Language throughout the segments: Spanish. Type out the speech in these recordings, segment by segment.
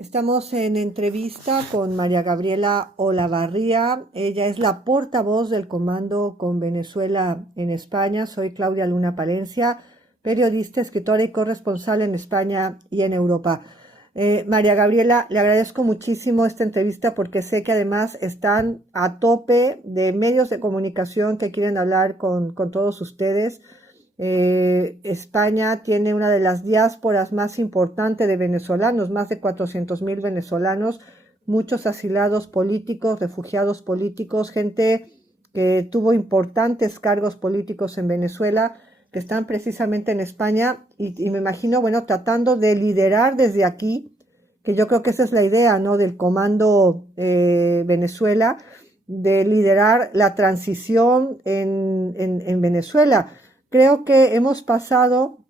Estamos en entrevista con María Gabriela Olavarría. Ella es la portavoz del Comando con Venezuela en España. Soy Claudia Luna Palencia, periodista, escritora y corresponsal en España y en Europa. María Gabriela, le agradezco muchísimo esta entrevista porque sé que además están a tope de medios de comunicación que quieren hablar con todos ustedes. España tiene una de las diásporas más importantes de venezolanos, más de 400.000 venezolanos, muchos asilados políticos, refugiados políticos, gente que tuvo importantes cargos políticos en Venezuela, que están precisamente en España y me imagino, bueno, tratando de liderar desde aquí, que yo creo que esa es la idea, ¿no?, del Comando Venezuela, de liderar la transición en Venezuela. Creo que hemos pasado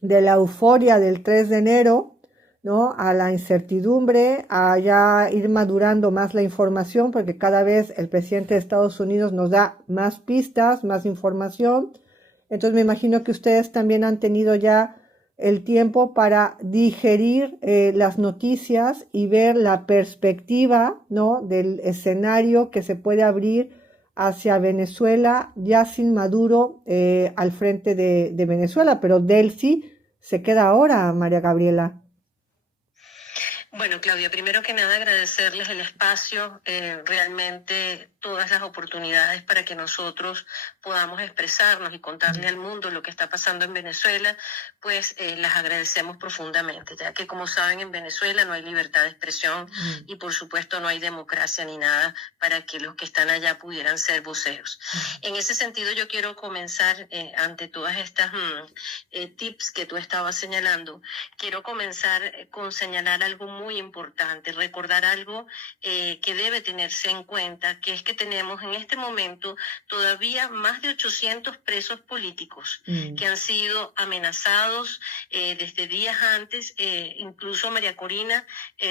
de la euforia del 3 de enero, ¿no?, a la incertidumbre, a ya ir madurando más la información, porque cada vez el presidente de Estados Unidos nos da más pistas, más información. Entonces me imagino que ustedes también han tenido ya el tiempo para digerir las noticias y ver la perspectiva, ¿no?, del escenario que se puede abrir hacia Venezuela, ya sin Maduro al frente de Venezuela, pero Delcy se queda ahora, María Gabriela. Bueno, Claudia, primero que nada agradecerles el espacio, realmente todas las oportunidades para que nosotros podamos expresarnos y contarle al mundo lo que está pasando en Venezuela, pues las agradecemos profundamente, ya que como saben en Venezuela no hay libertad de expresión y por supuesto no hay democracia ni nada para que los que están allá pudieran ser voceros. En ese sentido yo quiero comenzar ante todas estas tips que tú estabas señalando, quiero comenzar con señalar algo muy importante, recordar algo que debe tenerse en cuenta, que es que tenemos en este momento todavía más de 800 presos políticos que han sido amenazados desde días antes. Incluso María Corina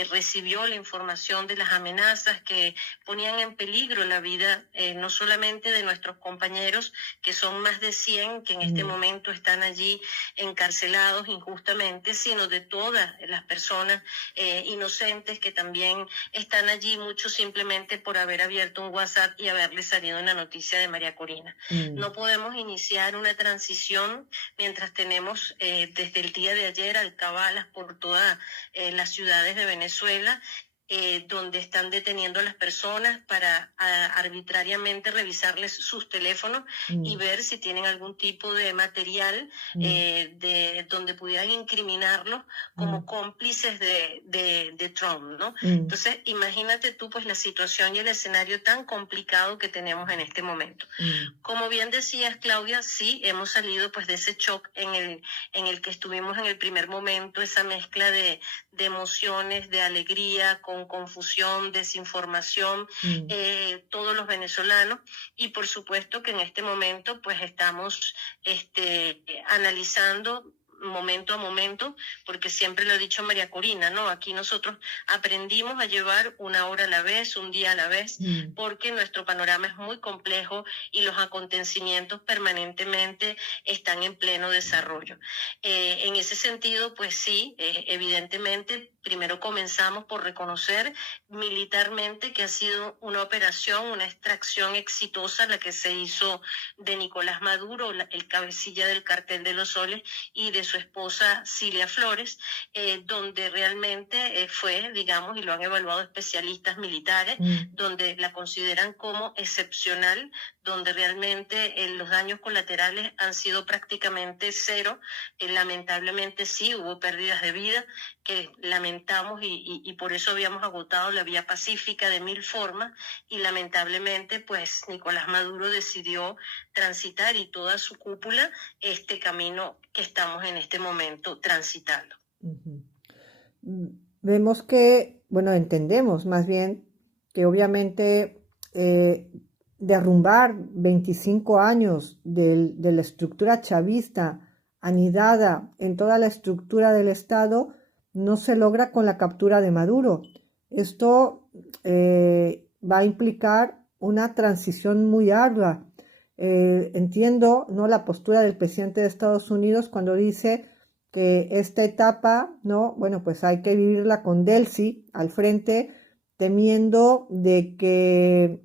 recibió la información de las amenazas que ponían en peligro la vida no solamente de nuestros compañeros, que son más de 100 que en este momento están allí encarcelados injustamente, sino de todas las personas inocentes que también están allí, muchos simplemente por haber abierto un WhatsApp y haberle salido una noticia de María Corina. No podemos iniciar una transición mientras tenemos desde el día de ayer alcabalas por todas las ciudades de Venezuela, donde están deteniendo a las personas para arbitrariamente revisarles sus teléfonos y ver si tienen algún tipo de material de donde pudieran incriminarlos como cómplices de Trump, ¿no? Entonces, imagínate tú pues la situación y el escenario tan complicado que tenemos en este momento. Como bien decías, Claudia, sí, hemos salido pues de ese shock en el que estuvimos en el primer momento, esa mezcla de emociones, de alegría, con confusión, desinformación, todos los venezolanos, y por supuesto que en este momento pues estamos analizando momento a momento, porque siempre lo ha dicho María Corina, ¿no? Aquí nosotros aprendimos a llevar una hora a la vez, un día a la vez, porque nuestro panorama es muy complejo y los acontecimientos permanentemente están en pleno desarrollo. En ese sentido, pues sí, evidentemente, primero comenzamos por reconocer militarmente que ha sido una operación, una extracción exitosa la que se hizo de Nicolás Maduro, el cabecilla del Cartel de los Soles, y de su esposa Cilia Flores, donde realmente fue, digamos, y lo han evaluado especialistas militares, donde la consideran como excepcional, donde realmente los daños colaterales han sido prácticamente cero. Lamentablemente sí hubo pérdidas de vida que lamentamos y por eso habíamos agotado la vía pacífica de mil formas, y lamentablemente pues Nicolás Maduro decidió transitar y toda su cúpula este camino que estamos en este momento transitando. Vemos que, bueno, entendemos más bien que obviamente derrumbar 25 años de la estructura chavista anidada en toda la estructura del Estado no se logra con la captura de Maduro. Esto va a implicar una transición muy ardua. Entiendo, ¿no?, la postura del presidente de Estados Unidos cuando dice que esta etapa, ¿no? Bueno, pues hay que vivirla con Delcy al frente, temiendo de que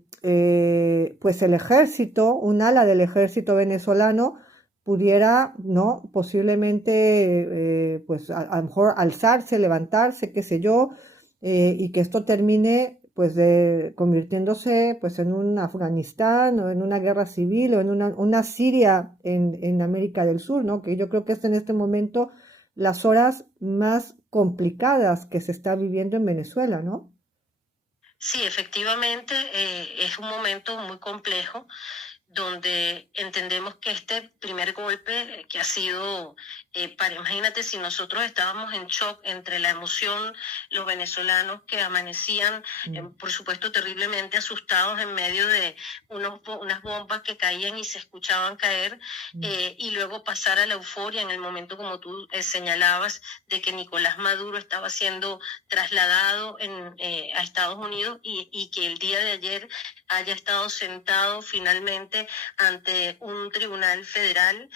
pues el ejército, un ala del ejército venezolano, pudiera, ¿no? Posiblemente, pues a lo mejor alzarse, levantarse, qué sé yo, y que esto termine pues convirtiéndose pues en un Afganistán o en una guerra civil o en una Siria en América del Sur, ¿no? Que yo creo que es en este momento las horas más complicadas que se está viviendo en Venezuela, ¿no? Sí, efectivamente, es un momento muy complejo donde entendemos que este primer golpe que ha sido, imagínate si nosotros estábamos en shock entre la emoción, los venezolanos que amanecían, por supuesto, terriblemente asustados en medio de unas bombas que caían y se escuchaban caer, y luego pasar a la euforia en el momento, como tú señalabas, de que Nicolás Maduro estaba siendo trasladado a Estados Unidos y que el día de ayer haya estado sentado finalmente ante un tribunal federal,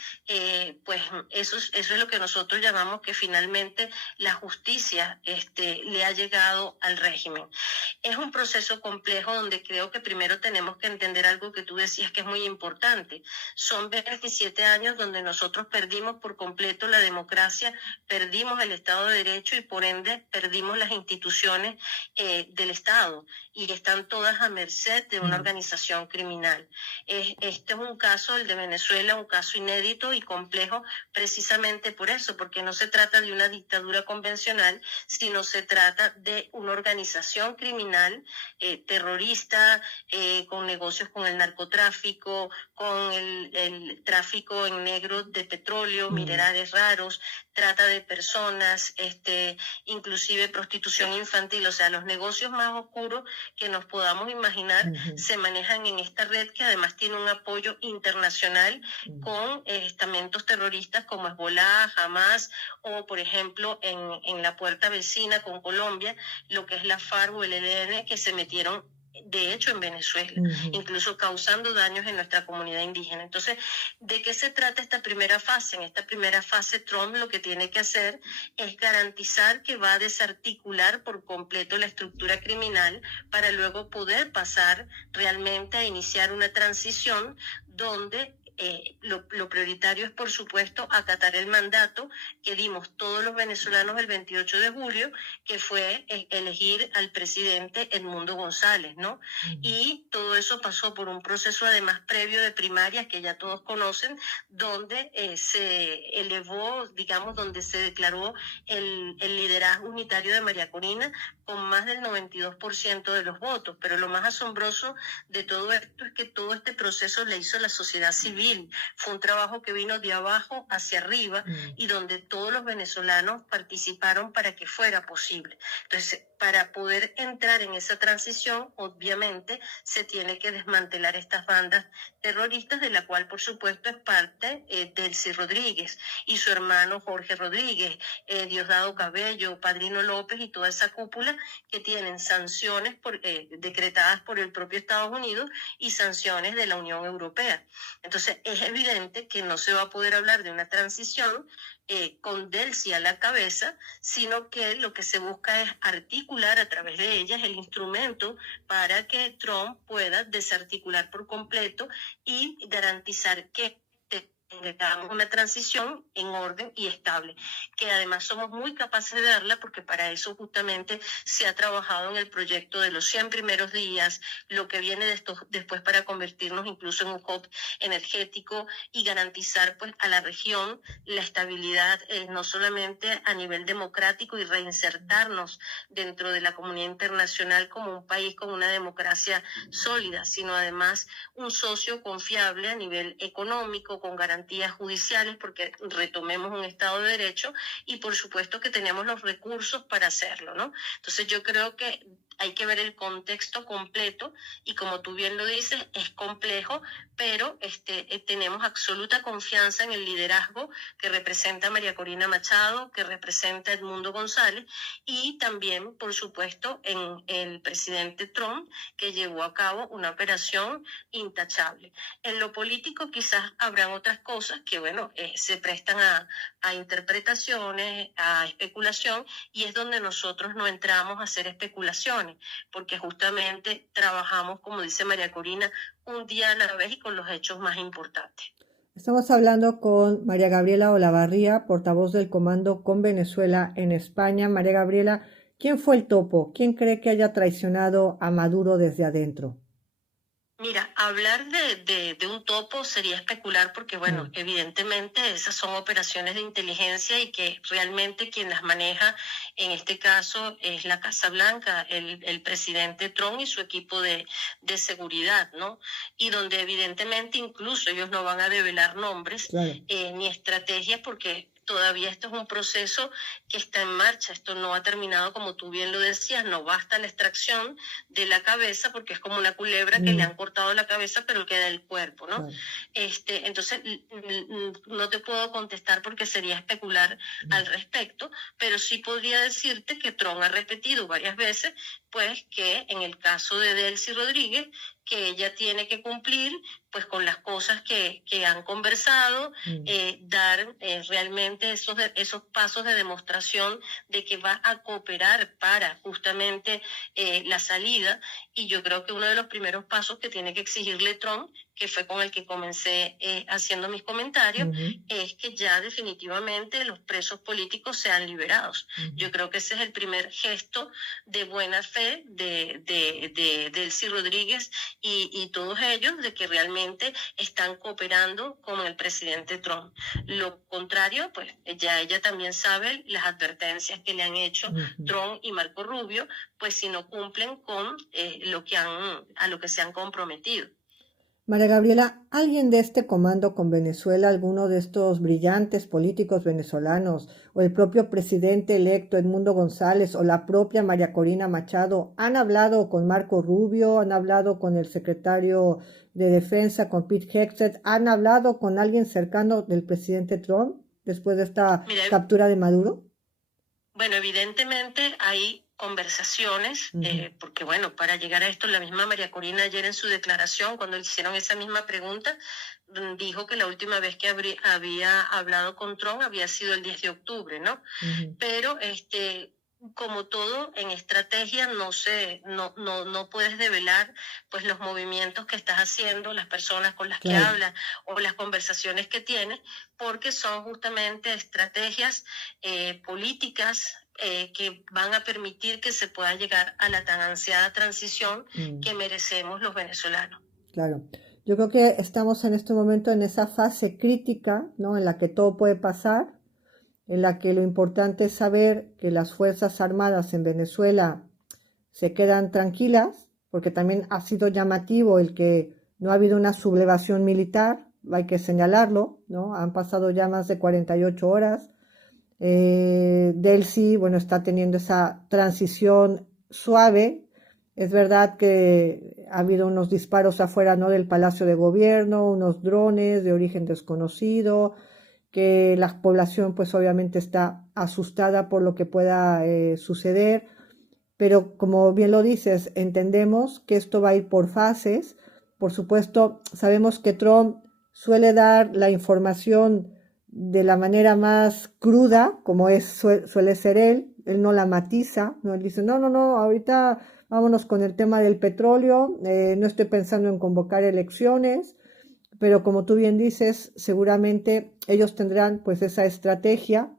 pues eso es lo que nosotros llamamos que finalmente la justicia le ha llegado al régimen. Es un proceso complejo donde creo que primero tenemos que entender algo que tú decías que es muy importante. Son 27 años donde nosotros perdimos por completo la democracia, perdimos el Estado de Derecho y por ende perdimos las instituciones del Estado y están todas a merced de una organización criminal. Este es un caso, el de Venezuela, un caso inédito y complejo precisamente por eso, porque no se trata de una dictadura convencional, sino se trata de una organización criminal, terrorista, con negocios con el narcotráfico, con el tráfico en negro de petróleo, minerales raros, trata de personas, inclusive prostitución infantil, o sea, los negocios más oscuros que nos podamos imaginar se manejan en esta red que además tiene un apoyo internacional con estamentos terroristas como Hezbollah, Hamas o por ejemplo en la puerta vecina con Colombia, lo que es la FARC o el ELN que se metieron de hecho en Venezuela, incluso causando daños en nuestra comunidad indígena. Entonces, ¿de qué se trata esta primera fase? En esta primera fase Trump lo que tiene que hacer es garantizar que va a desarticular por completo la estructura criminal para luego poder pasar realmente a iniciar una transición donde lo prioritario es, por supuesto, acatar el mandato que dimos todos los venezolanos el 28 de julio, que fue elegir al presidente Edmundo González, ¿no? Y todo eso pasó por un proceso además previo de primarias que ya todos conocen, donde se elevó, digamos, donde se declaró el liderazgo unitario de María Corina con más del 92% de los votos. Pero lo más asombroso de todo esto es que todo este proceso le hizo la sociedad civil. Fue un trabajo que vino de abajo hacia arriba y donde todos los venezolanos participaron para que fuera posible. Entonces, para poder entrar en esa transición, obviamente, se tiene que desmantelar estas bandas terroristas, de la cual, por supuesto, es parte Delcy Rodríguez y su hermano Jorge Rodríguez, Diosdado Cabello, Padrino López y toda esa cúpula que tienen sanciones decretadas por el propio Estados Unidos y sanciones de la Unión Europea. Entonces, es evidente que no se va a poder hablar de una transición con Delcy a la cabeza, sino que lo que se busca es articular a través de ellas el instrumento para que Trump pueda desarticular por completo y garantizar que tengamos una transición en orden y estable, que además somos muy capaces de darla porque para eso justamente se ha trabajado en el proyecto de los 100 primeros días, lo que viene después para convertirnos incluso en un hub energético y garantizar pues a la región la estabilidad, no solamente a nivel democrático y reinsertarnos dentro de la comunidad internacional como un país con una democracia sólida, sino además un socio confiable a nivel económico, con garantías judiciales, porque retomemos un Estado de Derecho y por supuesto que tenemos los recursos para hacerlo, ¿no? Entonces yo creo que hay que ver el contexto completo y como tú bien lo dices, es complejo, pero tenemos absoluta confianza en el liderazgo que representa María Corina Machado, que representa Edmundo González y también, por supuesto, en el presidente Trump, que llevó a cabo una operación intachable. En lo político quizás habrán otras cosas que, bueno, se prestan a interpretaciones, a especulación, y es donde nosotros no entramos a hacer especulaciones, porque justamente trabajamos, como dice María Corina, un día a la vez y con los hechos más importantes. Estamos hablando con María Gabriela Olavarría, portavoz del Comando con Venezuela en España. María Gabriela, ¿quién fue el topo? ¿Quién cree que haya traicionado a Maduro desde adentro? Mira, hablar de un topo sería especular porque, bueno, evidentemente esas son operaciones de inteligencia y que realmente quien las maneja en este caso es la Casa Blanca, el presidente Trump y su equipo de seguridad, ¿no? Y donde evidentemente incluso ellos no van a develar nombres Claro. ni estrategias porque todavía esto es un proceso que está en marcha, esto no ha terminado como tú bien lo decías, no basta la extracción de la cabeza porque es como una culebra que le han cortado la cabeza pero queda el cuerpo, ¿no? Claro. Entonces no te puedo contestar porque sería especular al respecto, pero sí podría decirte que Trump ha repetido varias veces pues que en el caso de Delcy Rodríguez que ella tiene que cumplir pues con las cosas que han conversado, dar realmente esos pasos de demostración de que va a cooperar para justamente la salida, y yo creo que uno de los primeros pasos que tiene que exigirle Trump, que fue con el que comencé haciendo mis comentarios, es que ya definitivamente los presos políticos sean liberados. Yo creo que ese es el primer gesto de buena fe de Delcy Rodríguez y todos ellos, de que realmente están cooperando con el presidente Trump. Lo contrario, pues ya ella también sabe las advertencias que le han hecho Trump y Marco Rubio, pues si no cumplen con a lo que se han comprometido. María Gabriela, ¿alguien de este comando con Venezuela, alguno de estos brillantes políticos venezolanos, o el propio presidente electo Edmundo González, o la propia María Corina Machado, han hablado con Marco Rubio, han hablado con el secretario de Defensa, con Pete Hegseth, han hablado con alguien cercano del presidente Trump después de esta captura de Maduro? Bueno, evidentemente hay conversaciones, porque bueno, para llegar a esto, la misma María Corina ayer en su declaración, cuando le hicieron esa misma pregunta, dijo que la última vez que había hablado con Trump había sido el 10 de octubre, ¿no? Pero como todo en estrategia no puedes develar pues los movimientos que estás haciendo, las personas con las que hablas o las conversaciones que tienes, porque son justamente estrategias políticas que van a permitir que se pueda llegar a la tan ansiada transición que merecemos los venezolanos. Claro. Yo creo que estamos en este momento en esa fase crítica, ¿no? En la que todo puede pasar, en la que lo importante es saber que las Fuerzas Armadas en Venezuela se quedan tranquilas, porque también ha sido llamativo el que no ha habido una sublevación militar, hay que señalarlo, ¿no? Han pasado ya más de 48 horas. Delcy, bueno, está teniendo esa transición suave. Es verdad que ha habido unos disparos afuera, ¿no?, del Palacio de Gobierno, unos drones de origen desconocido, que la población pues obviamente está asustada por lo que pueda suceder, pero como bien lo dices, entendemos que esto va a ir por fases. Por supuesto, sabemos que Trump suele dar la información de la manera más cruda, como suele ser él no la matiza, ¿no? Él dice, no, ahorita vámonos con el tema del petróleo, no estoy pensando en convocar elecciones, pero como tú bien dices, seguramente ellos tendrán pues esa estrategia.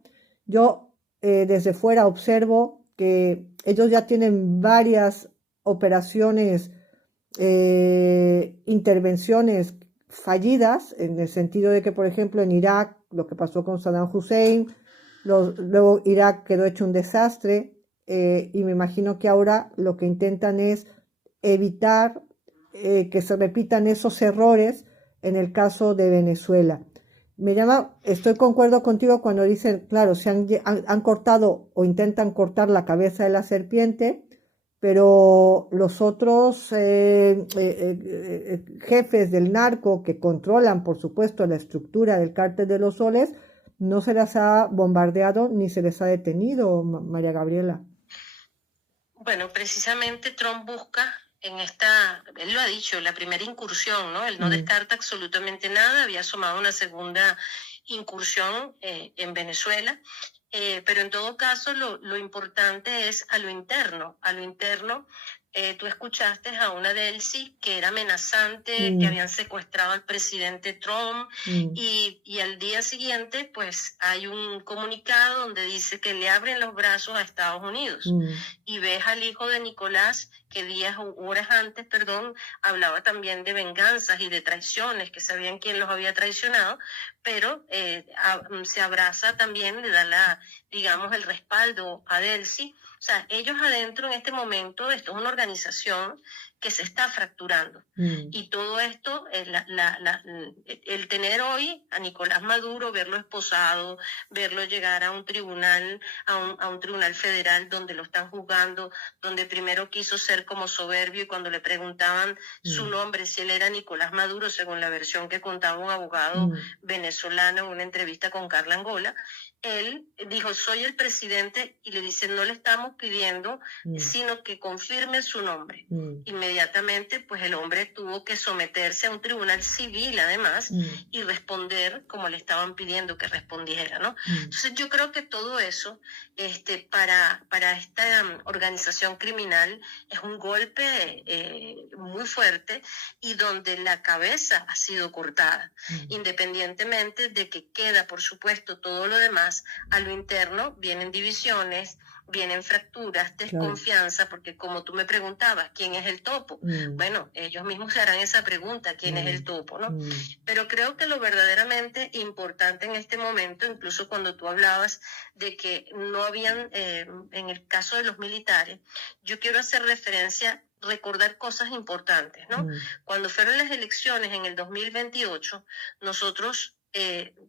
Yo desde fuera observo que ellos ya tienen varias operaciones, intervenciones fallidas, en el sentido de que, por ejemplo, en Irak, lo que pasó con Saddam Hussein, luego Irak quedó hecho un desastre, y me imagino que ahora lo que intentan es evitar que se repitan esos errores en el caso de Venezuela. Estoy concuerdo contigo cuando dicen, claro, han cortado o intentan cortar la cabeza de la serpiente, pero los otros jefes del narco que controlan, por supuesto, la estructura del cártel de los Soles, no se las ha bombardeado ni se les ha detenido, María Gabriela. Bueno, precisamente Trump busca él lo ha dicho, la primera incursión, ¿no? Él no descarta absolutamente nada, había asomado una segunda incursión en Venezuela, pero en todo caso lo importante es a lo interno, tú escuchaste a una Delcy que era amenazante, que habían secuestrado al presidente Trump y al día siguiente pues hay un comunicado donde dice que le abren los brazos a Estados Unidos y ves al hijo de Nicolás que horas antes, hablaba también de venganzas y de traiciones, que sabían quién los había traicionado, pero se abraza también, le da digamos, el respaldo a Delcy. O sea, ellos adentro en este momento, esto es una organización que se está fracturando. Y todo esto, el tener hoy a Nicolás Maduro, verlo esposado, verlo llegar a un tribunal, a un tribunal federal donde lo están juzgando, donde primero quiso ser como soberbio y cuando le preguntaban su nombre, si él era Nicolás Maduro, según la versión que contaba un abogado venezolano en una entrevista con Carla Angola, él dijo, soy el presidente, y le dice, no le estamos pidiendo, sino que confirme su nombre. Inmediatamente, pues el hombre tuvo que someterse a un tribunal civil, además, y responder como le estaban pidiendo que respondiera, ¿no? Entonces yo creo que todo eso, para esta organización criminal, es un golpe muy fuerte y donde la cabeza ha sido cortada, independientemente de que queda, por supuesto, todo lo demás. A lo interno vienen divisiones, vienen fracturas, desconfianza, porque como tú me preguntabas, ¿quién es el topo? Bueno, ellos mismos se harán esa pregunta, ¿quién es el topo? ¿No? Pero creo que lo verdaderamente importante en este momento, incluso cuando tú hablabas de que no habían, en el caso de los militares, yo quiero hacer referencia, recordar cosas importantes, ¿no? Cuando fueron las elecciones en el 2028, nosotros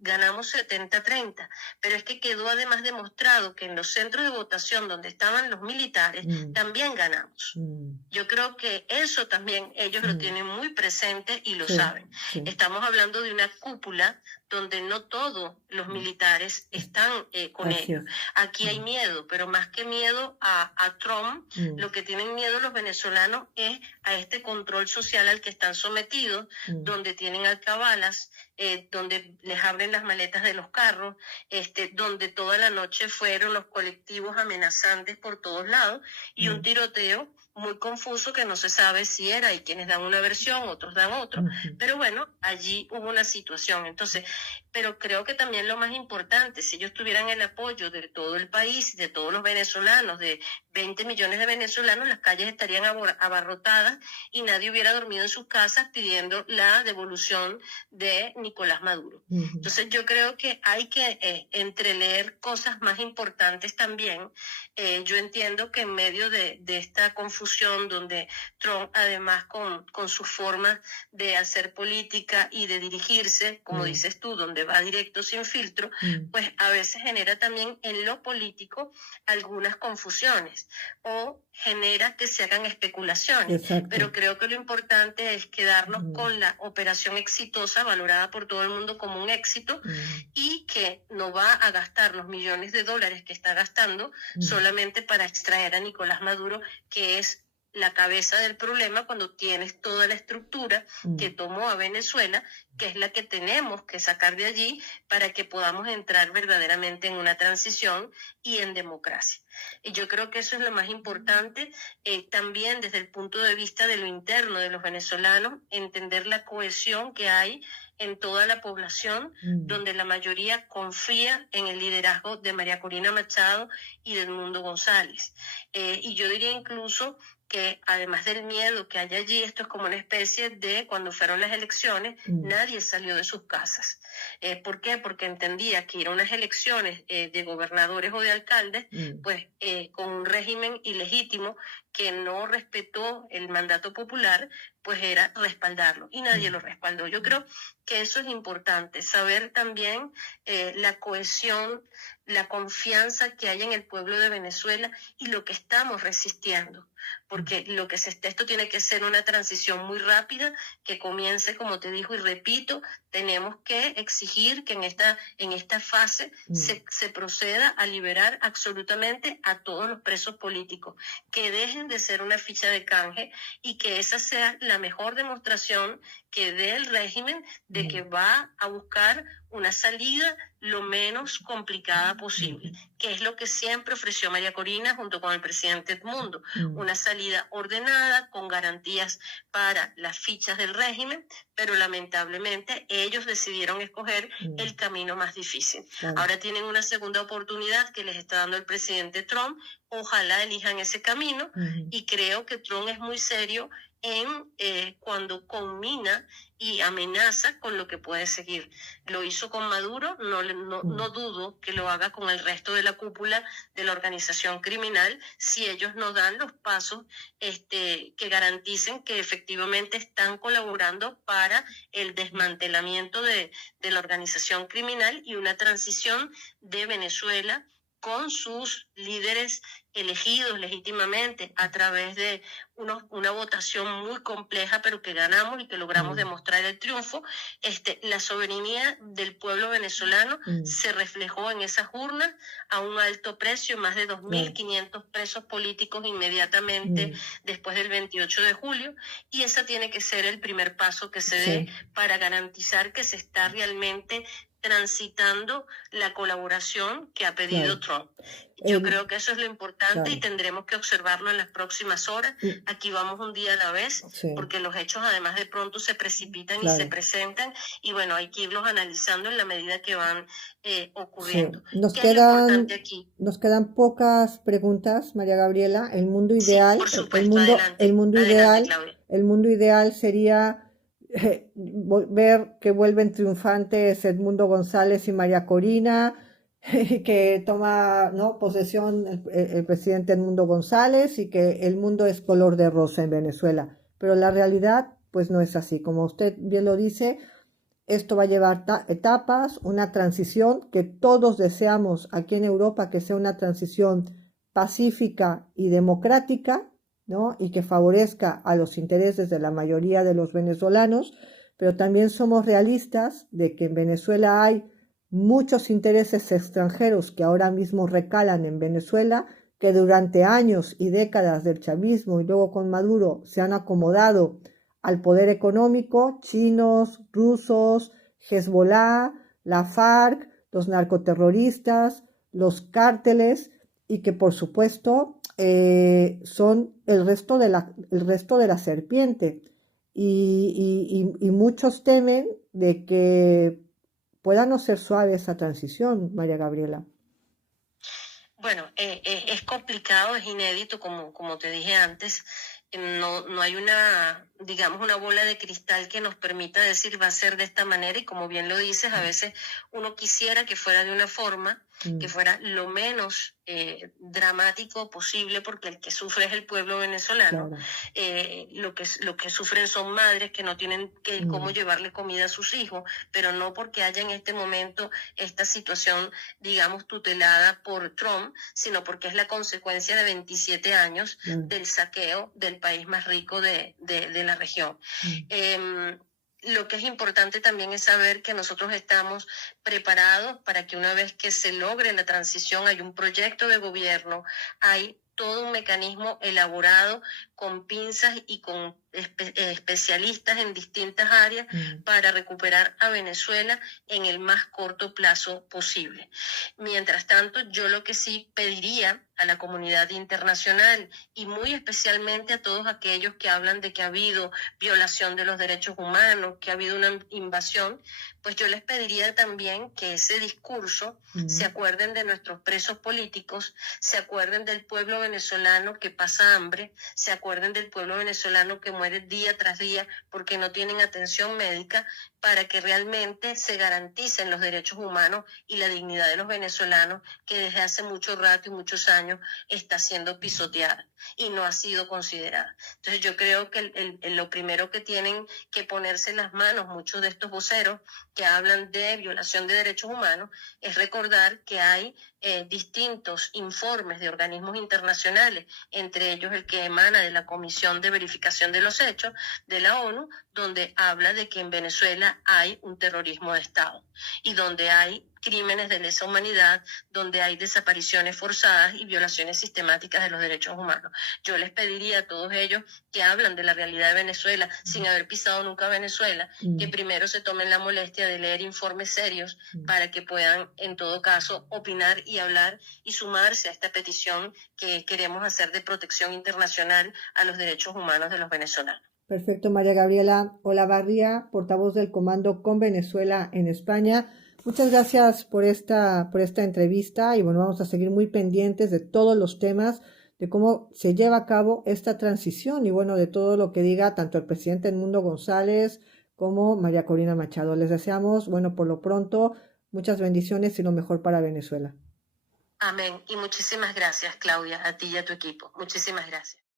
ganamos 70-30, pero es que quedó además demostrado que en los centros de votación donde estaban los militares también ganamos. Yo creo que eso también ellos lo tienen muy presente y lo saben. Estamos hablando de una cúpula donde no todos los militares están con ellos. Aquí hay miedo, pero más que miedo a Trump, lo que tienen miedo los venezolanos es a este control social al que están sometidos, donde tienen alcabalas, donde les abren las maletas de los carros, donde toda la noche fueron los colectivos amenazantes por todos lados y un tiroteo muy confuso que no se sabe si era, y quienes dan una versión, otros dan otra. Pero bueno, allí hubo una situación. Entonces, pero creo que también lo más importante, si ellos tuvieran el apoyo de todo el país, de todos los venezolanos, de 20 millones de venezolanos, las calles estarían abarrotadas y nadie hubiera dormido en sus casas pidiendo la devolución de Nicolás Maduro. Entonces yo creo que hay que entreleer cosas más importantes también. Yo entiendo que en medio de esta confusión donde Trump, además con su forma de hacer política y de dirigirse, como dices tú, donde va directo sin filtro, pues a veces genera también en lo político algunas confusiones o genera que se hagan especulaciones. Pero creo que lo importante es quedarnos con la operación exitosa, valorada por todo el mundo como un éxito, y que no va a gastar los millones de dólares que está gastando solamente para extraer a Nicolás Maduro, que es la cabeza del problema, cuando tienes toda la estructura que tomó a Venezuela, que es la que tenemos que sacar de allí para que podamos entrar verdaderamente en una transición y en democracia. Y yo creo que eso es lo más importante, también desde el punto de vista de lo interno de los venezolanos, entender la cohesión que hay en toda la población, donde la mayoría confía en el liderazgo de María Corina Machado y de Edmundo González. Y yo diría incluso que además del miedo que hay allí, esto es como una especie de, cuando fueron las elecciones, nadie salió de sus casas. ¿Por qué? Porque entendía que ir a unas elecciones de gobernadores o de alcaldes, pues con un régimen ilegítimo que no respetó el mandato popular, pues era respaldarlo, y nadie lo respaldó. Yo creo que eso es importante, saber también la cohesión, la confianza que hay en el pueblo de Venezuela y lo que estamos resistiendo, porque esto tiene que ser una transición muy rápida, que comience, como te dijo y repito, tenemos que exigir que en esta fase se proceda a liberar absolutamente a todos los presos políticos, que dejen de ser una ficha de canje y que esa sea la mejor demostración que dé el régimen de que va a buscar una salida lo menos complicada posible, que es lo que siempre ofreció María Corina junto con el presidente Edmundo, una salida ordenada con garantías para las fichas del régimen, pero lamentablemente ellos decidieron escoger el camino más difícil. Ahora tienen una segunda oportunidad que les está dando el presidente Trump. Ojalá elijan ese camino y creo que Trump es muy serio en cuando combina y amenaza con lo que puede seguir. Lo hizo con Maduro, no dudo que lo haga con el resto de la cúpula de la organización criminal si ellos no dan los pasos que garanticen que efectivamente están colaborando para el desmantelamiento de la organización criminal y una transición de Venezuela con sus líderes elegidos legítimamente a través de una votación muy compleja, pero que ganamos y que logramos demostrar el triunfo. La soberanía del pueblo venezolano se reflejó en esas urnas a un alto precio, más de 2.500 presos políticos inmediatamente después del 28 de julio, y ese tiene que ser el primer paso que se dé para garantizar que se está realmente transitando la colaboración que ha pedido Trump. Yo creo que eso es lo importante y tendremos que observarlo en las próximas horas. Aquí vamos un día a la vez, porque los hechos además de pronto se precipitan y se presentan, y bueno, hay que irlos analizando en la medida que van ocurriendo. Nos ¿Qué es lo importante aquí? Nos quedan pocas preguntas, María Gabriela. El mundo ideal, por supuesto, adelante, el mundo ideal sería ver que vuelven triunfantes Edmundo González y María Corina, que toma posesión el presidente Edmundo González y que el mundo es color de rosa en Venezuela. Pero la realidad pues no es así. Como usted bien lo dice, esto va a llevar etapas, una transición que todos deseamos aquí en Europa, que sea una transición pacífica y democrática, ¿no? Y que favorezca a los intereses de la mayoría de los venezolanos, pero también somos realistas de que en Venezuela hay muchos intereses extranjeros que ahora mismo recalan en Venezuela, que durante años y décadas del chavismo y luego con Maduro se han acomodado al poder económico: chinos, rusos, Hezbollah, la FARC, los narcoterroristas, los cárteles, y que por supuesto son el resto de la serpiente, y muchos temen de que pueda no ser suave esa transición, María Gabriela. Bueno, es complicado, es inédito, como te dije antes. No hay una bola de cristal que nos permita decir va a ser de esta manera, y como bien lo dices, a veces uno quisiera que fuera de una forma, que fuera lo menos dramático posible, porque el que sufre es el pueblo venezolano. Lo que sufren son madres que no tienen cómo llevarle comida a sus hijos, pero no porque haya en este momento esta situación, digamos, tutelada por Trump, sino porque es la consecuencia de 27 años del saqueo del país más rico de la región. Lo que es importante también es saber que nosotros estamos preparados para que una vez que se logre la transición hay un proyecto de gobierno, hay todo un mecanismo elaborado con pinzas y con especialistas en distintas áreas para recuperar a Venezuela en el más corto plazo posible. Mientras tanto, yo lo que sí pediría a la comunidad internacional, y muy especialmente a todos aquellos que hablan de que ha habido violación de los derechos humanos, que ha habido una invasión, pues yo les pediría también que ese discurso se acuerden de nuestros presos políticos, se acuerden del pueblo venezolano que pasa hambre, se acuerden del pueblo venezolano que muere día tras día porque no tienen atención médica, para que realmente se garanticen los derechos humanos y la dignidad de los venezolanos, que desde hace mucho rato y muchos años está siendo pisoteada y no ha sido considerada. Entonces yo creo que lo primero que tienen que ponerse en las manos muchos de estos voceros que hablan de violación de derechos humanos es recordar que hay distintos informes de organismos internacionales, entre ellos el que emana de la Comisión de Verificación de los Hechos de la ONU, donde habla de que en Venezuela hay un terrorismo de Estado y donde hay crímenes de lesa humanidad, donde hay desapariciones forzadas y violaciones sistemáticas de los derechos humanos. Yo les pediría a todos ellos que hablan de la realidad de Venezuela sin haber pisado nunca Venezuela, que primero se tomen la molestia de leer informes serios para que puedan, en todo caso, opinar y hablar y sumarse a esta petición que queremos hacer de protección internacional a los derechos humanos de los venezolanos. Perfecto, María Gabriela Olavarría, portavoz del Comando con Venezuela en España. Muchas gracias por esta entrevista y bueno, vamos a seguir muy pendientes de todos los temas, de cómo se lleva a cabo esta transición y bueno, de todo lo que diga tanto el presidente Edmundo González como María Corina Machado. Les deseamos, bueno, por lo pronto, muchas bendiciones y lo mejor para Venezuela. Amén. Y muchísimas gracias, Claudia, a ti y a tu equipo. Muchísimas gracias.